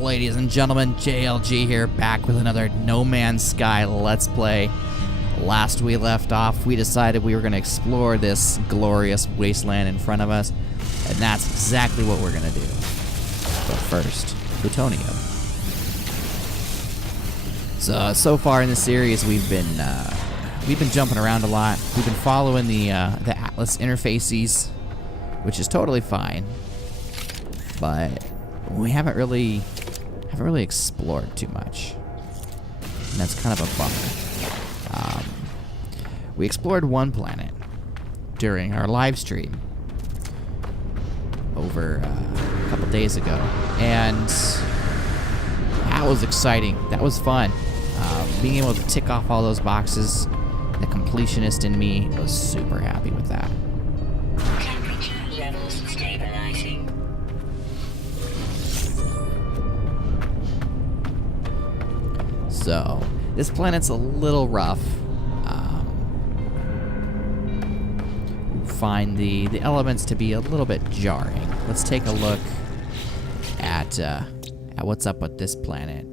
Ladies and gentlemen, JLG here, back with another No Man's Sky Let's Play. Last we left off, we decided we were going to explore this glorious wasteland in front of us, and that's exactly what we're going to do. But first, plutonium. So far in the series, we've been jumping around a lot. We've been following the Atlas interfaces, which is totally fine, but we haven't really explored too much, and that's kind of a bummer. We explored one planet during our live stream over a couple days ago, and that was exciting. That was fun. Being able to tick off all those boxes, the completionist in me was super happy with that. Temperature levels stabilizing. So, this planet's a little rough. Find the elements to be a little bit jarring. Let's take a look at what's up with this planet.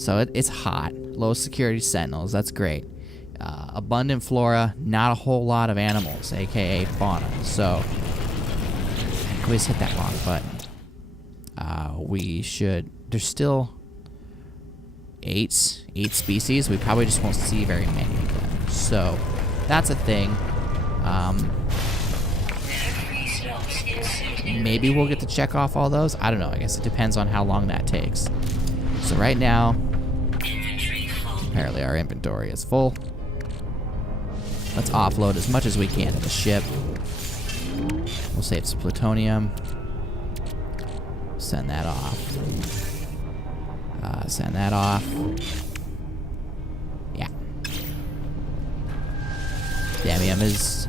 So it's hot, low security sentinels, that's great. Abundant flora, not a whole lot of animals, aka fauna. So, I always hit that wrong button. There's still eight species. We probably just won't see very many of them. So, that's a thing. Maybe we'll get to check off all those. I don't know. I guess it depends on how long that takes. So right now, apparently our inventory is full. Let's offload as much as we can to the ship. We'll save some plutonium. Send that off. Send that off. Yeah. Damium is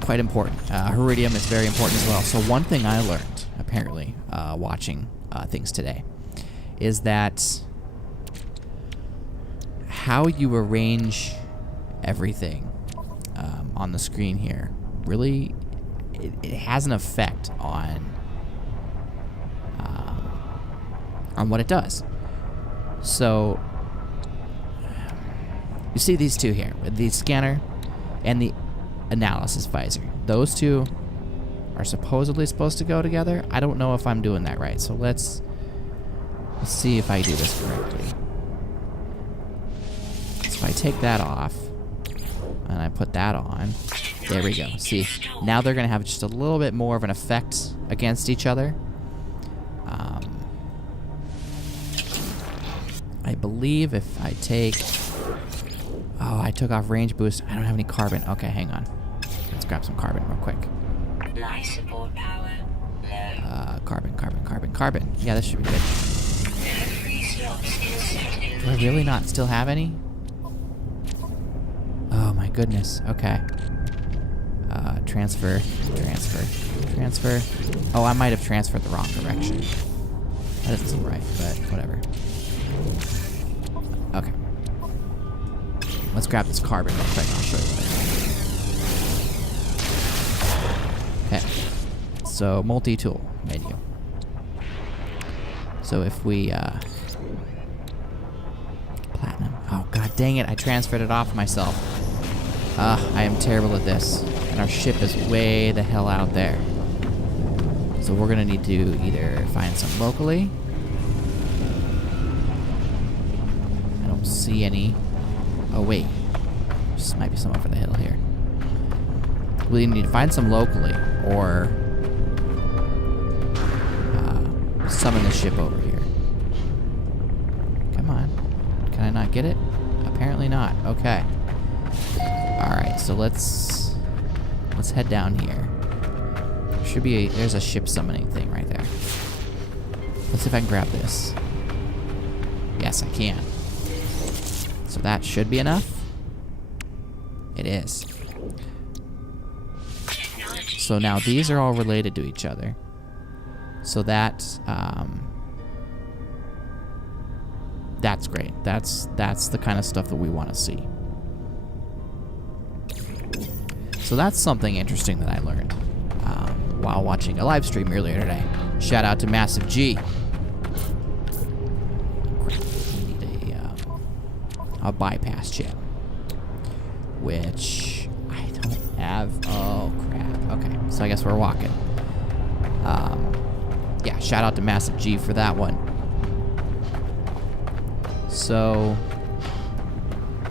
quite important. Heridium is very important as well. So one thing I learned, apparently, watching things today, is that how you arrange everything on the screen here really it has an effect on what it does. So you see these two here, the scanner and the analysis visor. Those two are supposedly supposed to go together. I don't know if I'm doing that right, so let's see if I do this correctly. So if I take that off and I put that on, there we go. See, now they're going to have just a little bit more of an effect against each other. I believe if I take... Oh, I took off range boost. I don't have any carbon. Okay, hang on. Let's grab some carbon real quick. Life support power low. Carbon. Yeah, this should be good. Do I really not still have any? Oh my goodness. Okay. Transfer. Oh, I might have transferred the wrong direction. That doesn't seem right, but whatever. Okay. Let's grab this carbon real quick. I'll show you later. Okay. So, multi-tool menu. So if we, platinum. Oh, god dang it. I transferred it off myself. I am terrible at this. And our ship is way the hell out there. So we're gonna need to either find some locally. I don't see any. Oh, wait. There might be some over the hill here. We need to find some locally, or summon the ship over here. Come on. Can I not get it? Apparently not. Okay. Alright, so let's head down here. There's a ship summoning thing right there. Let's see if I can grab this. Yes, I can. So that should be enough. It is. So now these are all related to each other. So that's great. That's the kind of stuff that we want to see. So that's something interesting that I learned while watching a live stream earlier today. Shout out to Massive G. a bypass chip, which I don't have. Oh crap. Okay, so I guess we're walking. Yeah, shout out to Massive G for that one. So,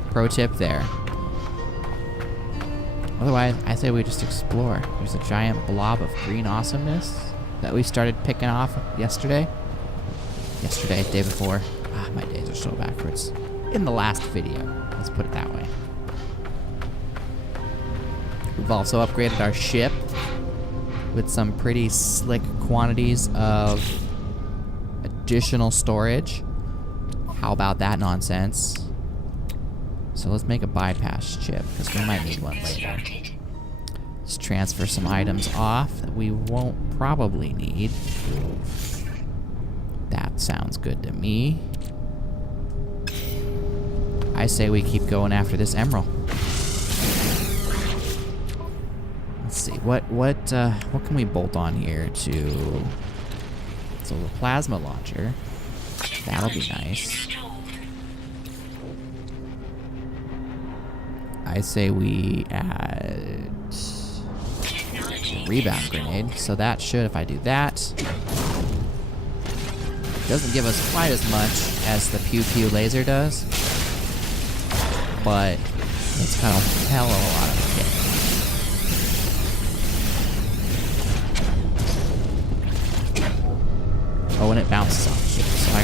pro tip there. Otherwise, I say we just explore. There's a giant blob of green awesomeness that we started picking off yesterday. Yesterday, day before. Ah, my days are so backwards. In the last video, let's put it that way. We've also upgraded our ship with some pretty slick quantities of additional storage. How about that nonsense? So let's make a bypass chip, because we might need one later. Let's transfer some items off that we won't probably need. That sounds good to me. I say we keep going after this emerald. Let's see, what can we bolt on here to... So the plasma launcher. That'll be nice. I say we add a rebound grenade. So that should, if I do that, doesn't give us quite as much as the pew pew laser does, but it's kind of hell of a lot of hit. Oh, and it bounces off the ship, so I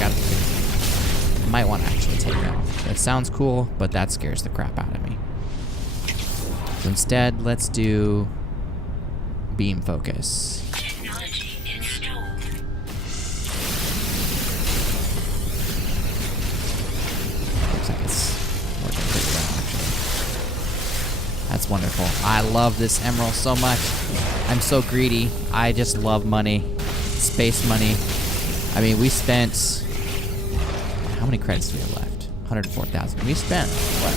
might want to actually take that off. That sounds cool, but that scares the crap out of me. So instead, let's do beam focus. Looks like it's working pretty well, actually. That's wonderful. I love this emerald so much. I'm so greedy. I just love money. Space money. I mean, we spent... How many credits do we have left? 104,000. We spent, what,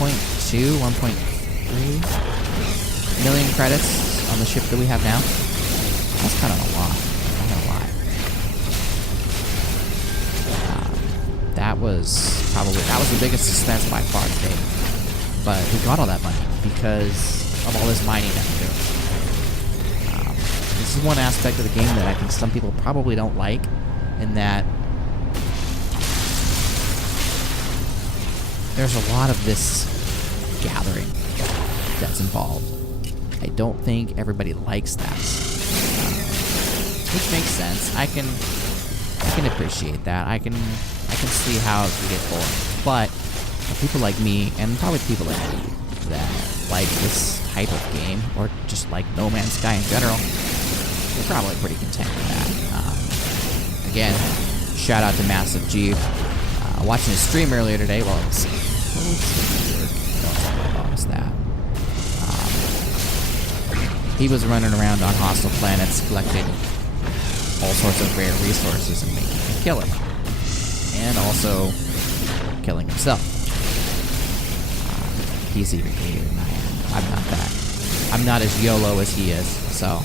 1.2, 1.3 million credits on the ship that we have now? That's kind of a lot. Not gonna lie. That was the biggest expense by far today. But we got all that money because of all this mining that we're doing. This is one aspect of the game that I think some people probably don't like, in that there's a lot of this gathering that's involved. I don't think everybody likes that, which makes sense. I can appreciate that. I can see how it can get boring. But for people like me, and probably people like you that like this type of game, or just like No Man's Sky in general, you're probably pretty content with that. Again, shout out to Massive G. Watching his stream earlier today. Well, let's see. Don't tell my boss that. He was running around on hostile planets collecting all sorts of rare resources and making a killing. And also killing himself. He's even greedier than I am. I'm not that. I'm not as YOLO as he is, so...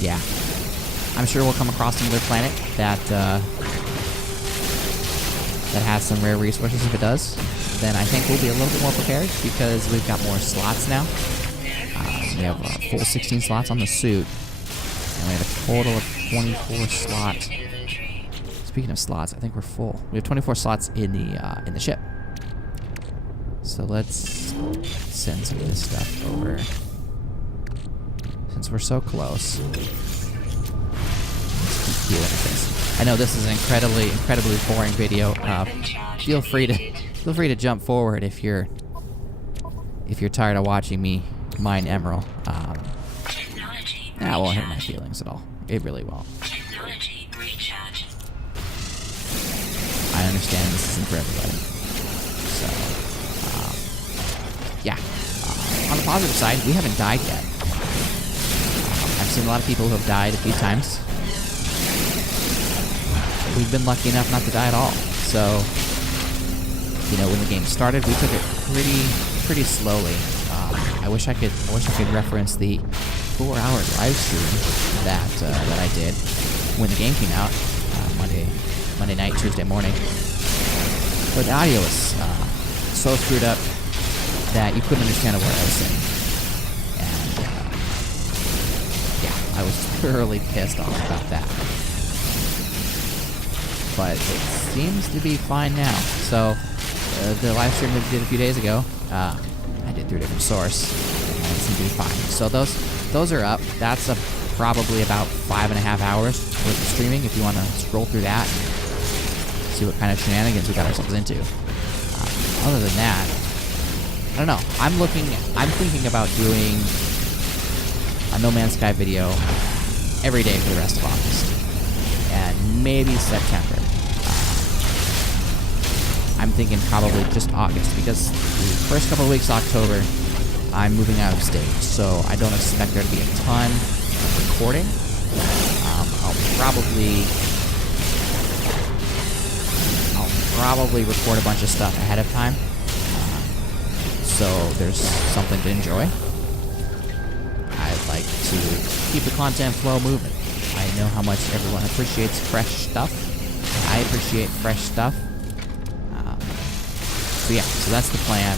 yeah. I'm sure we'll come across another planet that has some rare resources. If it does, then I think we'll be a little bit more prepared because we've got more slots now. We have a full 16 slots on the suit, and we have a total of 24 slots. Speaking of slots, I think we're full. We have 24 slots in the ship. So let's send some of this stuff over. Since we're so close. Let's keep dealing with this. I know this is an incredibly boring video. Feel free to jump forward if you're tired of watching me mine emerald. That won't hurt my feelings at all. It really won't. I understand this isn't for everybody. So, yeah. On the positive side, we haven't died yet. I've seen a lot of people who have died a few times. We've been lucky enough not to die at all. So, you know, when the game started, we took it pretty slowly. I wish I could reference the 4-hour live stream that I did. when the game came out, Monday night, Tuesday morning. But the audio was so screwed up that you couldn't understand a word I was saying. And yeah, I was thoroughly pissed off about that. But it seems to be fine now. So the live stream that we did a few days ago, I did through a different source, and it seemed to be fine. So those are up. That's probably about 5.5 hours worth of streaming if you want to scroll through that and see what kind of shenanigans we got ourselves into. Other than that, I don't know. I'm thinking about doing a No Man's Sky video every day for the rest of August. And maybe September. I'm thinking probably just August, because the first couple of weeks of October, I'm moving out of state, so I don't expect there to be a ton of recording. I'll probably record a bunch of stuff ahead of time, so there's something to enjoy. I'd like to keep the content flow moving. I know how much everyone appreciates fresh stuff. I appreciate fresh stuff. So yeah, so that's the plan.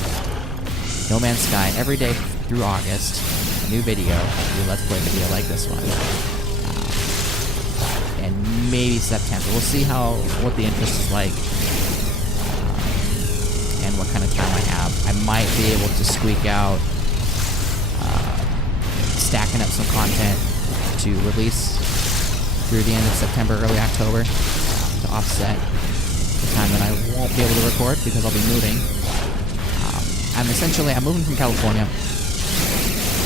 No Man's Sky every day through August. A new video, a new Let's Play video like this one. And maybe September. We'll see what the interest is like. And what kind of time I have. I might be able to squeak out stacking up some content to release through the end of September, early October, to offset the time that I won't be able to record because I'll be moving. I'm moving from California,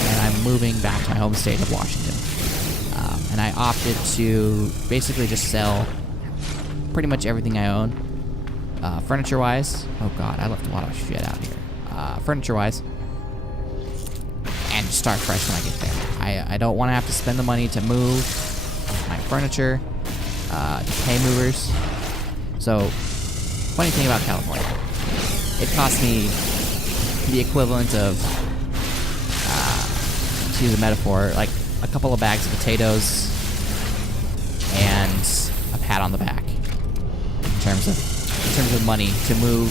and I'm moving back to my home state of Washington. And I opted to basically just sell pretty much everything I own, furniture-wise. Oh god, I left a lot of shit out here. Furniture-wise, and start fresh when I get there. I don't want to have to spend the money to move my furniture, to pay movers. So, funny thing about California, it cost me the equivalent of, to use a metaphor, like a couple of bags of potatoes and a pat on the back in terms of money to move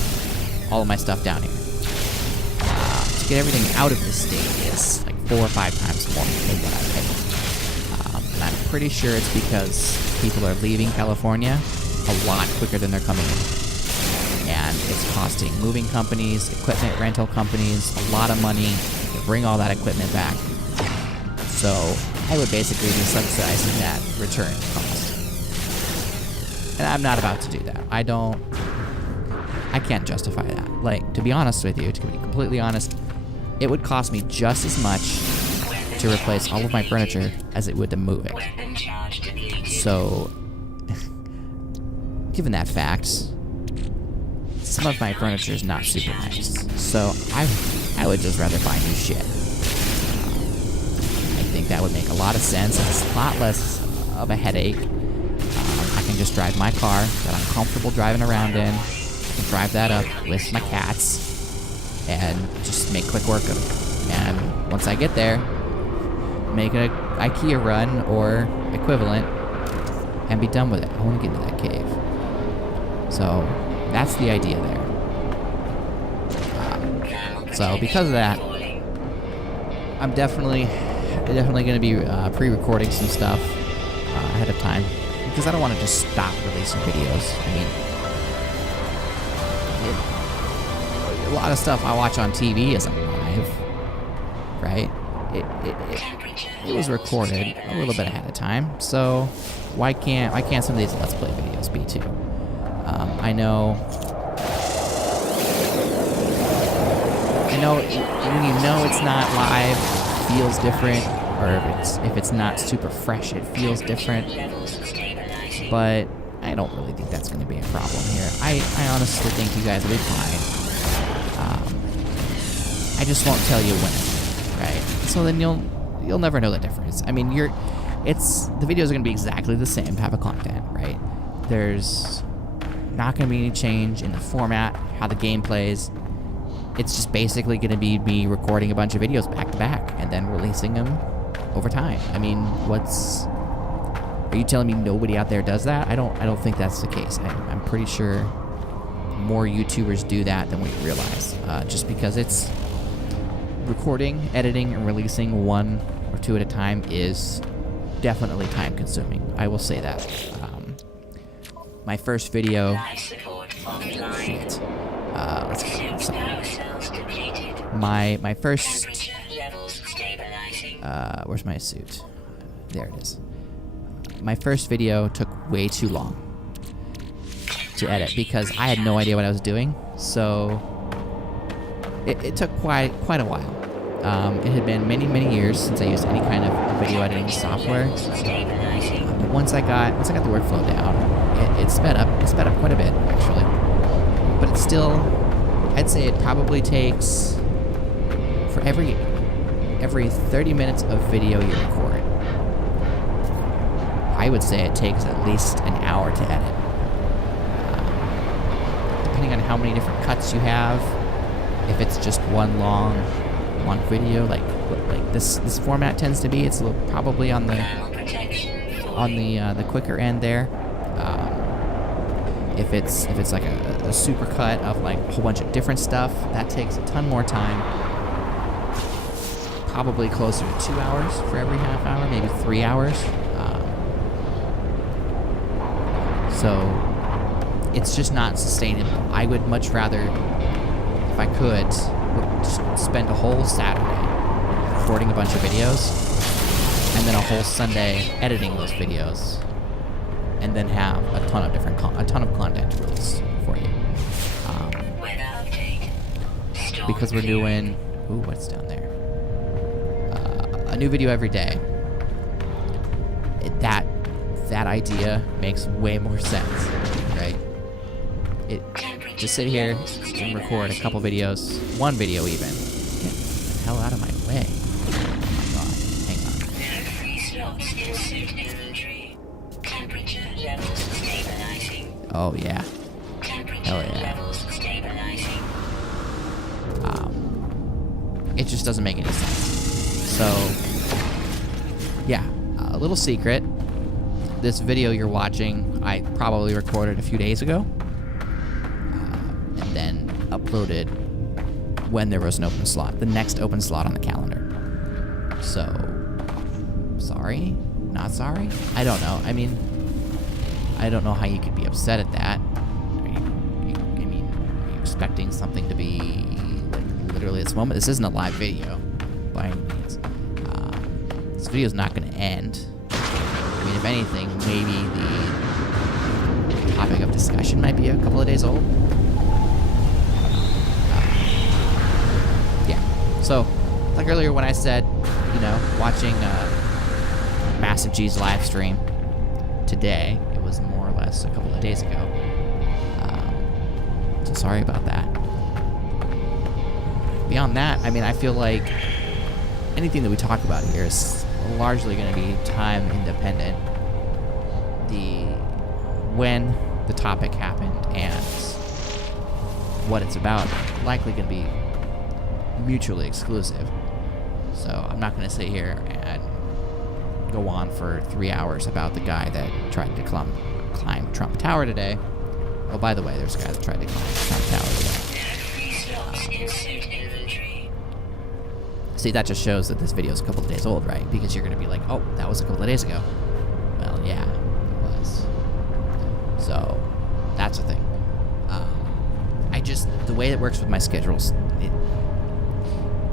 all of my stuff down here. To get everything out of the state is like 4 or 5 times more than what I pay. And I'm pretty sure it's because people are leaving California a lot quicker than they're coming in. And it's costing moving companies, equipment rental companies, a lot of money to bring all that equipment back. So I would basically be subsidizing that return cost. And I'm not about to do that. I can't justify that. Like, to be honest with you, to be completely honest, it would cost me just as much to replace all of my furniture as it would to move it. So, given that fact, some of my furniture is not super nice. So I would just rather buy new shit. I think that would make a lot of sense. It's a lot less of a headache. I can just drive my car that I'm comfortable driving around in, and drive that up with my cats, and just make quick work of it. And once I get there, make an IKEA run or equivalent, and be done with it. I want to get into that cave. So that's the idea there. So because of that, I'm definitely going to be pre-recording some stuff ahead of time, because I don't want to just stop releasing videos. I mean, a lot of stuff I watch on TV isn't live, right? It was recorded a little bit ahead of time, so why can't some of these Let's Play videos be too? I know when you know it's not live, it feels different, or if it's not super fresh, it feels different. But I don't really think that's going to be a problem here. I honestly think you guys will be fine. I just won't tell you when, right? So then you'll never know the difference. I mean, the videos are going to be exactly the same type of content, right? There's not going to be any change in the format, how the game plays. It's just basically going to be me recording a bunch of videos back to back and then releasing them over time. I mean, what's Are you telling me nobody out there does that? I don't think that's the case. I'm pretty sure more YouTubers do that than we realize. Just because it's recording, editing, and releasing 1 or 2 at a time is definitely time consuming. I will say that. My first video. Life support offline. Let's get Suit power cells depleted. my first. Temperature levels stabilizing. Where's my suit? There it is. My first video took way too long to edit because I had no idea what I was doing. So it took quite a while. It had been many years since I used any kind of video editing software. But once I got the workflow down, it sped up. It sped up quite a bit actually. But it's still, I'd say it probably takes for every 30 minutes of video you record, I would say it takes at least an hour to edit. Depending on how many different cuts you have, if it's just one long video, like this format tends to be, it's probably on the quicker end there. If it's like a super cut of like a whole bunch of different stuff, that takes a ton more time. Probably closer to 2 hours for every half hour, maybe 3 hours. So it's just not sustainable. I would much rather, if I could, just spend a whole Saturday recording a bunch of videos, and then a whole Sunday editing those videos, and then have a ton of content to release for you. Because we're doing, what's down there? A new video every day. That idea makes way more sense, right? Just sit here and record a couple videos, one video even. Get the hell out of my way. Oh my god, hang on. Oh yeah. Hell yeah. It just doesn't make any sense. So, yeah, a little secret. This video you're watching, I probably recorded a few days ago, and then uploaded when there was an open slot, the next open slot on the calendar. So, sorry? Not sorry? I don't know. I mean, I don't know how you could be upset at that. Are you expecting something to be like, literally at this moment? This isn't a live video by any means. This video is not going to end. I mean, if anything, maybe the topic of discussion might be a couple of days old. Yeah. So, like earlier when I said, watching Massive G's live stream today, it was more or less a couple of days ago. So sorry about that. Beyond that, I mean, I feel like anything that we talk about here is largely going to be time independent. When the topic happened and what it's about likely going to be mutually exclusive. So I'm not going to sit here and go on for 3 hours about the guy that tried to climb Trump Tower today. Oh, by the way, there's a guy that tried to climb Trump Tower today. See, that just shows that this video is a couple of days old, right? Because you're going to be like, oh, that was a couple of days ago. Well, yeah, it was. So, that's the thing. The way it works with my schedules,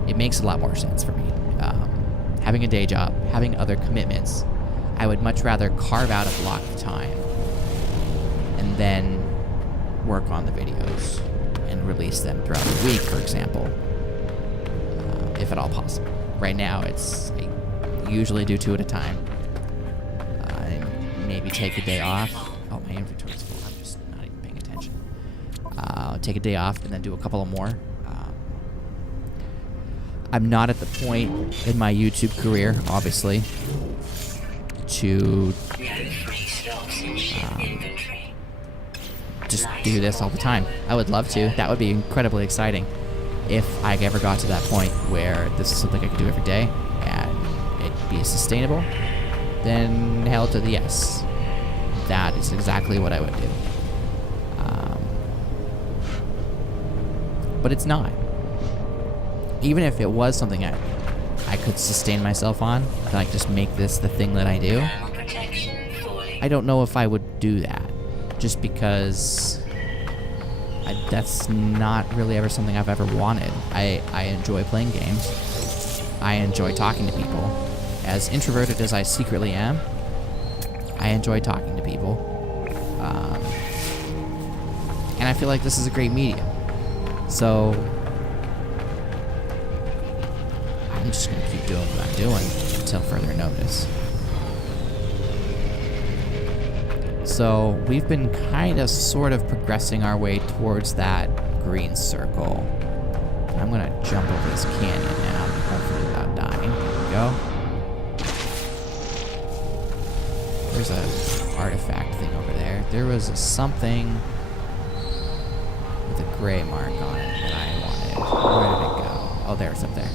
it makes a lot more sense for me. Having a day job, having other commitments, I would much rather carve out a block of time and then work on the videos and release them throughout the week, for example. If at all possible. Right now, I usually do 2 at a time. Maybe take a day off. Oh, my inventory's full. I'm just not even paying attention. Take a day off and then do a couple of more. I'm not at the point in my YouTube career, obviously, to just do this all the time. I would love to. That would be incredibly exciting. If I ever got to that point where this is something I could do every day and it'd be sustainable, then hell to the yes. That is exactly what I would do. But it's not. Even if it was something I could sustain myself on, like just make this the thing that I do, Thermal protection fully. I don't know if I would do that. Just because that's not really ever something I've ever wanted. I enjoy playing games. I enjoy talking to people. As introverted as I secretly am, I enjoy talking to people. And I feel like this is a great medium. So I'm just going to keep doing what I'm doing until further notice. So we've been kind of sort of progressing our way towards that green circle. I'm going to jump over this canyon now, hopefully without dying. There we go. There's a artifact thing over there. There was something with a gray mark on it that I wanted. Where did it go? Oh, there, it's up there.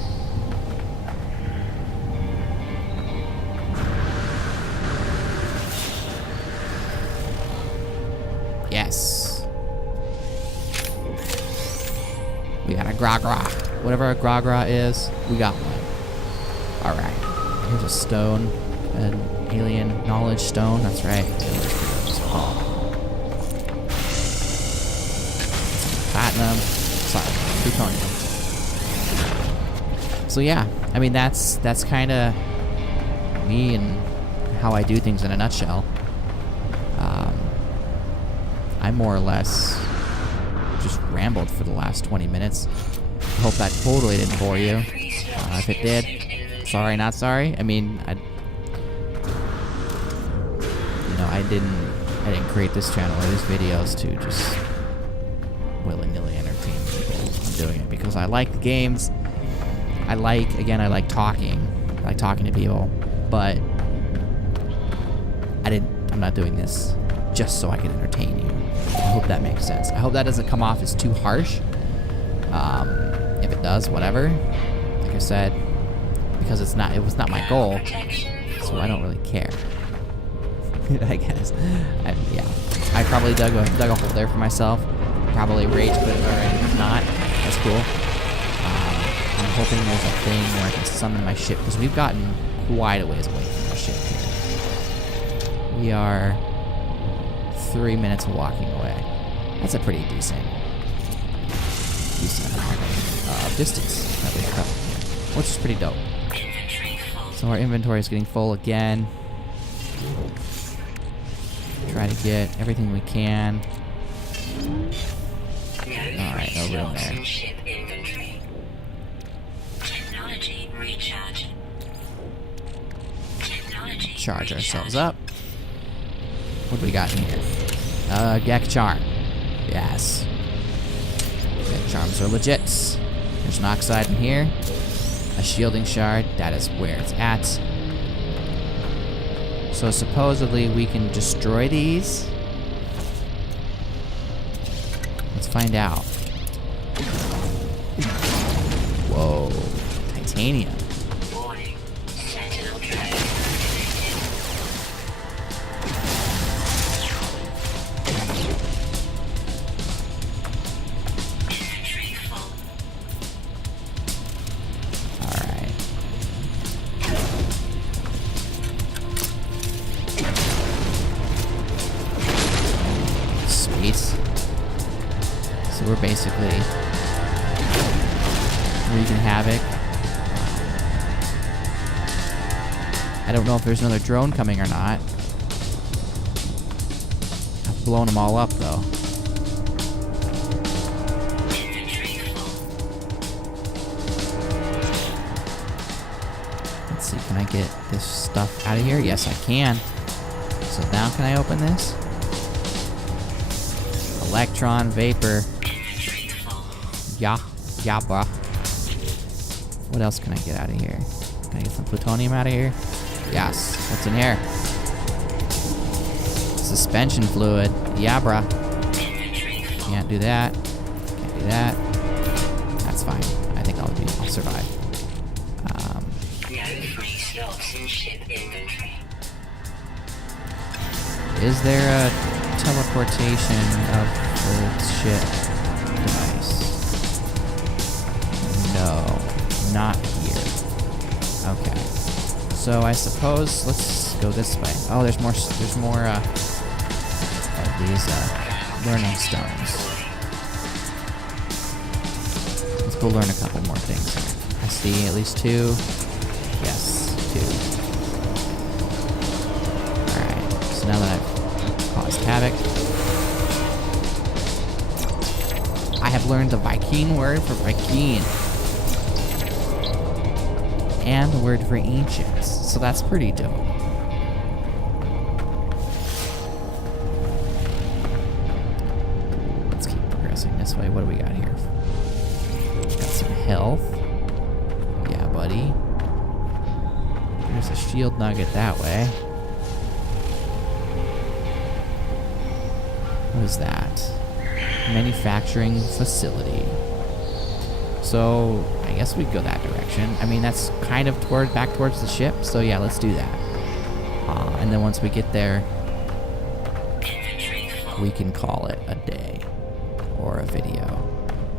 Yes. We got a Gragra. Whatever a Gragra is, we got one. Alright. Here's a stone. An alien knowledge stone. That's right. Platinum. Sorry. Plutonium. So yeah. I mean, that's kind of me and how I do things in a nutshell. I more or less just rambled for the last 20 minutes. I hope that totally didn't bore you. If it did, sorry, not sorry. I mean, I didn't create this channel or these videos to just willy-nilly entertain people. I'm doing it because I like the games. I like talking. I like talking to people, but I'm not doing this just so I can entertain you. I hope that makes sense. I hope that doesn't come off as too harsh. If it does, whatever. Like I said, because it was not my goal, so I don't really care. I guess. I probably dug a hole there for myself. Probably rage quit it already. If not, that's cool. I'm hoping there's a thing where I can summon my ship, because we've gotten quite a ways away from our ship here. We are 3 minutes of walking away. That's a pretty decent amount of distance that we've covered here, which is pretty dope. So our inventory is getting full again. Try to get everything we can. Alright, no room there. Charge ourselves up. What do we got in here? Gek Charm. Yes. Gek Charms are legit. There's an oxide in here. A shielding shard. That is where it's at. So supposedly we can destroy these. Let's find out. Whoa. Titanium. So we're basically wreaking havoc. I don't know if there's another drone coming or not. I've blown them all up though. Let's see, can I get this stuff out of here? Yes, I can. So now can I open this? Electron vapor. Yeah, bruh. What else can I get out of here? Can I get some plutonium out of here? Yes. What's in here? Suspension fluid. Yeah, bruh. Can't do that. Can't do that. That's fine. I think I'll survive. Is there a teleportation of the ship device? No, not here. Okay. So I suppose let's go this way. Oh, there's more of these learning stones. Let's go learn a couple more things here. I see at least 2. Yes, 2. Alright, so now that I've caused havoc, I have learned the Viking word for Viking. And the word for ancients. So that's pretty dope. Let's keep progressing this way. What do we got here? Got some health. Yeah, buddy. There's a shield nugget that way. What is that? Manufacturing facility. So I guess we'd go that direction. I mean, that's kind of back towards the ship. So yeah, let's do that. And then once we get there, we can call it a day or a video.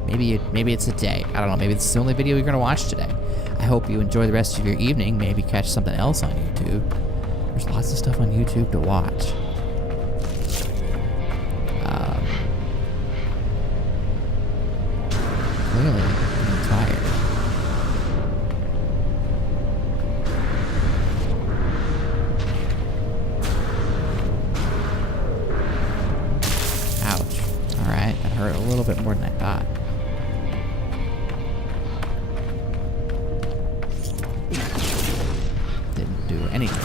Maybe it's a day. I don't know. Maybe it's the only video you're gonna watch today. I hope you enjoy the rest of your evening. Maybe catch something else on YouTube. There's lots of stuff on YouTube to watch. Clearly, I'm tired. Ouch. Alright, that hurt a little bit more than I thought. Didn't do anything.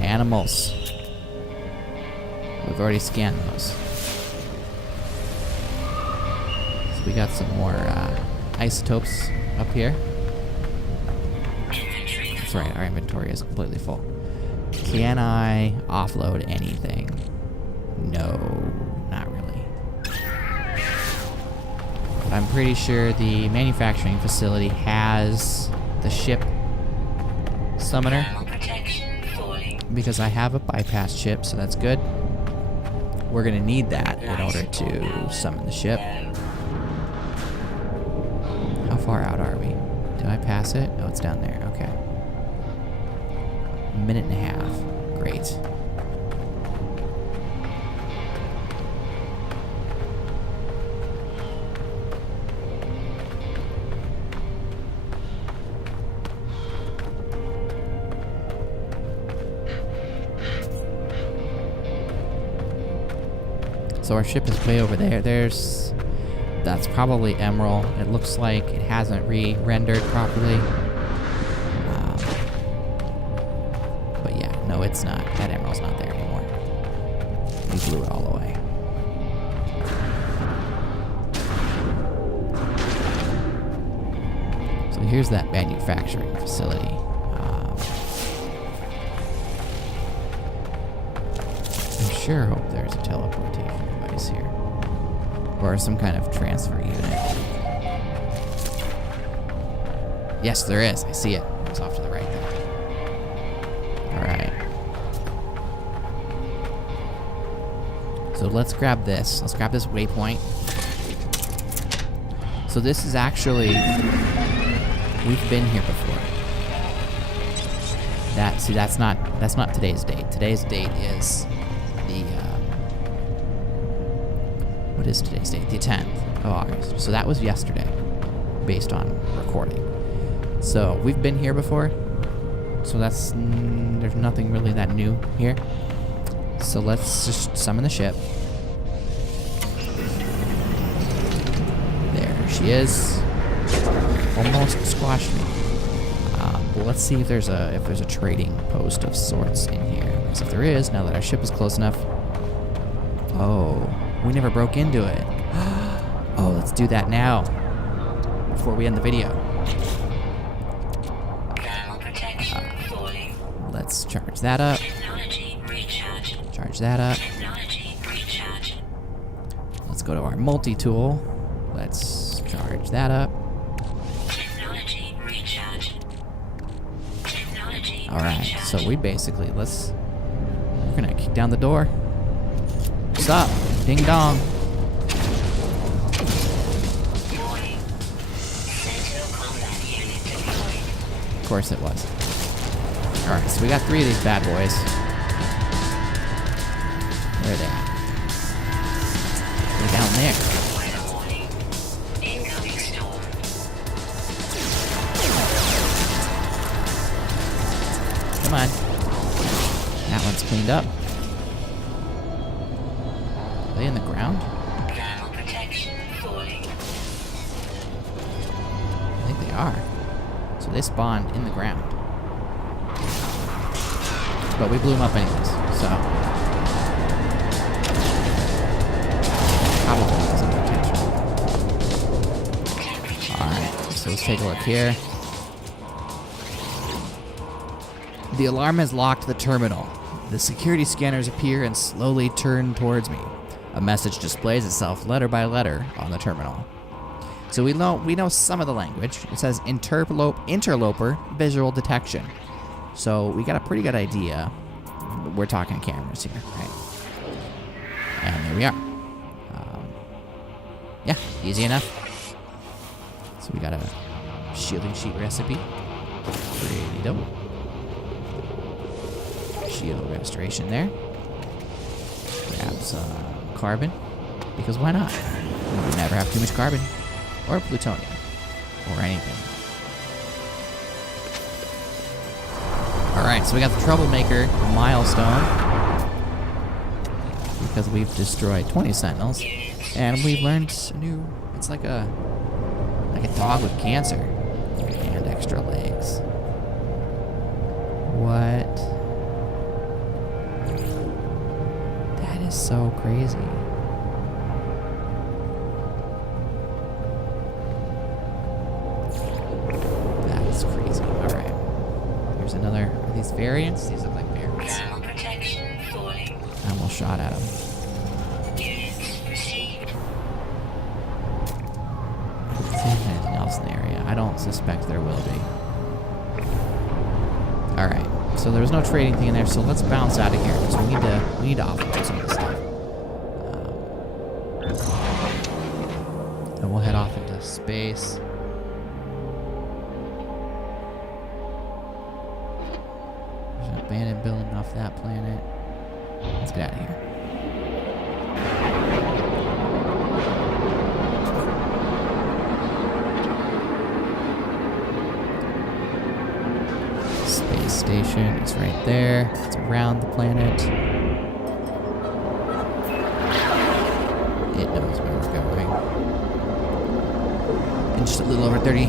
Animals. We've already scanned those. We got some more isotopes up here. That's right, our inventory is completely full. Can I offload anything? No, not really. But I'm pretty sure the manufacturing facility has the ship summoner. Because I have a bypass chip, so that's good. We're gonna need that in order to summon the ship. How far out are we? Did I pass it? Oh, it's down there. Okay. 1.5 minutes. Great. So our ship is way over there. That's probably Emerald. It looks like it hasn't re-rendered properly. But yeah, no, it's not. That Emerald's not there anymore. We blew it all away. So here's that manufacturing facility. I sure hope there's a teleportation device here. Or some kind of transfer unit. Yes, there is. I see it. It's off to the right there. Alright. So let's grab this. Let's grab this waypoint. So this is actually... We've been here before. That's not today's date. Today's date is the... What is today's date? The 10th of August. So that was yesterday, based on recording. So we've been here before. So there's nothing really that new here. So let's just summon the ship. There she is. Almost squashed me. Well, let's see if there's a trading post of sorts in here. Because if there is, now that our ship is close enough. Oh. We never broke into it. Oh, let's do that now. Before we end the video. Let's charge that up. Charge that up. Let's go to our multi-tool. Let's charge that up. Alright, so we're gonna kick down the door. What's up? Ding dong. Warning. Sentinel combat unit deployed. Of course it was. Alright, so we got 3 of these bad boys. Where are they at? They're down there. Weather warning. Incoming storm. Come on. That one's cleaned up. Are they in the ground? Thermal protection falling. I think they are. So they spawned in the ground. But we blew them up anyways, so. Probably wasn't intentional. Alright, so let's take a look here. The alarm has locked the terminal. The security scanners appear and slowly turn towards me. A message displays itself letter by letter on the terminal. So we know some of the language. It says interloper visual detection. So we got a pretty good idea. We're talking cameras here, right? And there we are. Yeah, easy enough. So we got a shielding sheet recipe. Pretty dope. Shield restoration there. Grab some carbon, because why not? We never have too much carbon, or plutonium, or anything. Alright, so we got the troublemaker milestone, because we've destroyed 20 sentinels, and we've learned a new, it's like a dog with cancer, and extra legs. What? That is so crazy. That's crazy. Alright. Here's another. Are these variants? These look like variants. Thermal protection falling. I almost shot at them. Units received. See if there's anything else in the area. I don't suspect there will be. Alright. So there was no trading thing in there, so let's bounce out of here because we need to offload some of this stuff. And we'll head off into space. There's an abandoned building off that planet. Let's get out of here. Space station is right there. It's around the planet. It knows where we're going. In just a little over 30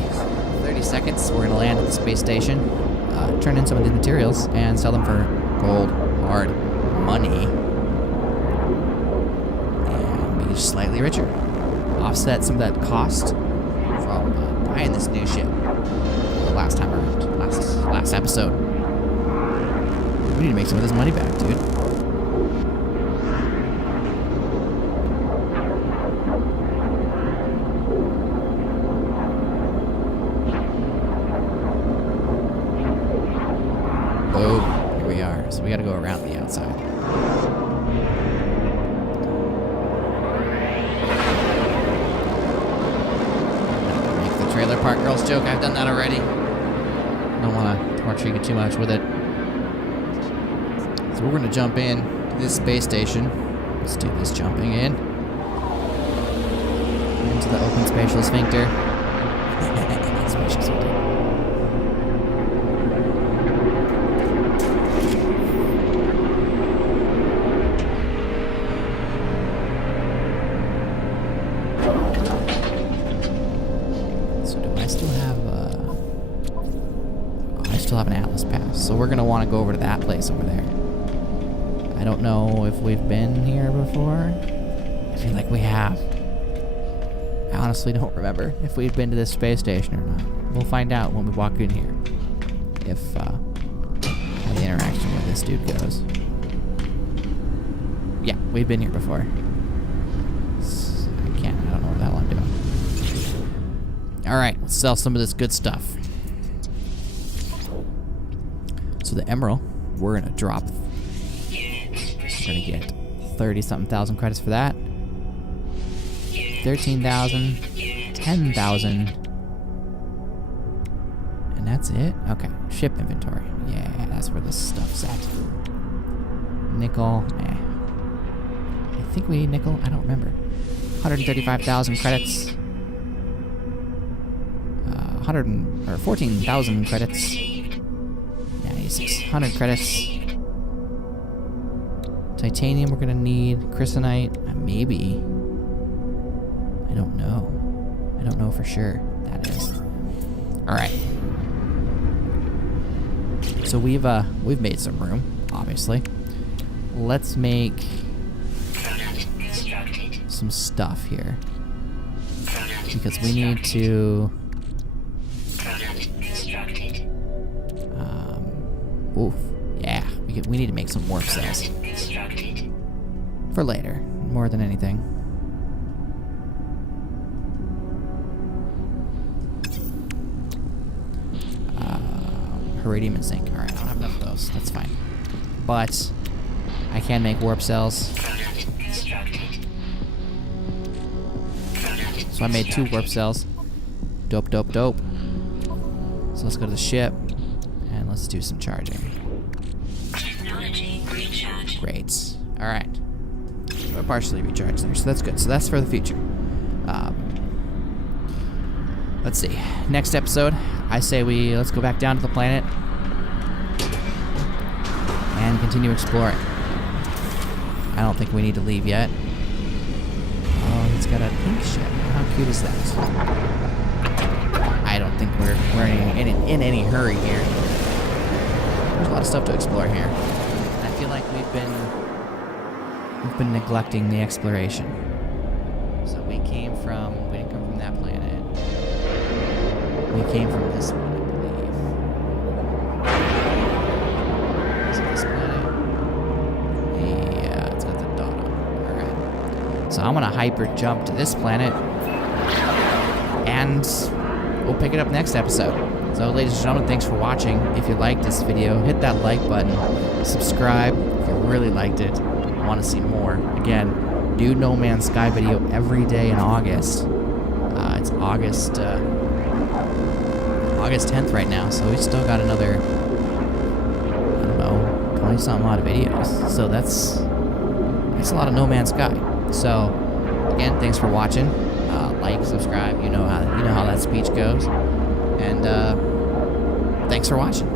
seconds, we're going to land at the space station, turn in some of these materials, and sell them for gold, hard money, and be slightly richer. Offset some of that cost from buying this new ship last time around, last episode. We need to make some of this money back, dude. Boom. Here we are. So we gotta go around the outside. Make the trailer park girls joke. I've done that already. Don't want to torture you too much with it. So we're going to jump in to this space station. Let's do this jumping in. Into the open spatial sphincter. Spatial sphincter. So do I still have I still have an Atlas pass, so we're gonna want to go over to that place over there. I don't know if we've been here before. I feel like we have. I honestly don't remember if we've been to this space station or not. We'll find out when we walk in here. If how the interaction with this dude goes. Yeah, we've been here before. I don't know what the hell I'm doing. Alright, let's sell some of this good stuff. So the Emerald, we're gonna drop. Units We're gonna received. get 30-something thousand credits for that. 13,000, 10,000, and that's it. Okay, ship inventory. Yeah, that's where the stuff's at. Nickel. I think we need nickel. I don't remember. 135,000 credits. 14,000 credits. Yeah, 600 credits. Titanium, we're gonna need. Crysonite, maybe. I don't know. I don't know for sure. That is. All right. So we've made some room, obviously. Let's make Product constructed. some stuff here Product because we need to. Product constructed. Oof. Yeah, we need to make some warp cells Product constructed. for later, more than anything. Iridium and zinc. Alright, I don't have enough of those. That's fine. But I can make warp cells. Product constructed. Product So I made 2 warp cells. Dope, dope, dope. So let's go to the ship and let's do some charging. technology recharge. Great. Alright. So I partially recharged there, so that's good. So that's for the future. Let's see. Next episode, I say let's go back down to the planet and continue exploring. I don't think we need to leave yet. Oh, he's got a pink ship. How cute is that? I don't think we're in any hurry here. There's a lot of stuff to explore here. I feel like we've been neglecting the exploration. So we didn't come from that planet. We came from this one, I believe. Is it this planet? Yeah, it's got the dot on it. Alright. So I'm gonna hyper jump to this planet. And we'll pick it up next episode. So ladies and gentlemen, thanks for watching. If you liked this video, hit that like button. Subscribe if you really liked it. Want to see more. Again, do No Man's Sky video every day in August. It's August 10th right now, so we still got another, I don't know, 20-something odd videos. So that's a lot of No Man's Sky. So again, thanks for watching. Like, subscribe. You know how that speech goes. And thanks for watching.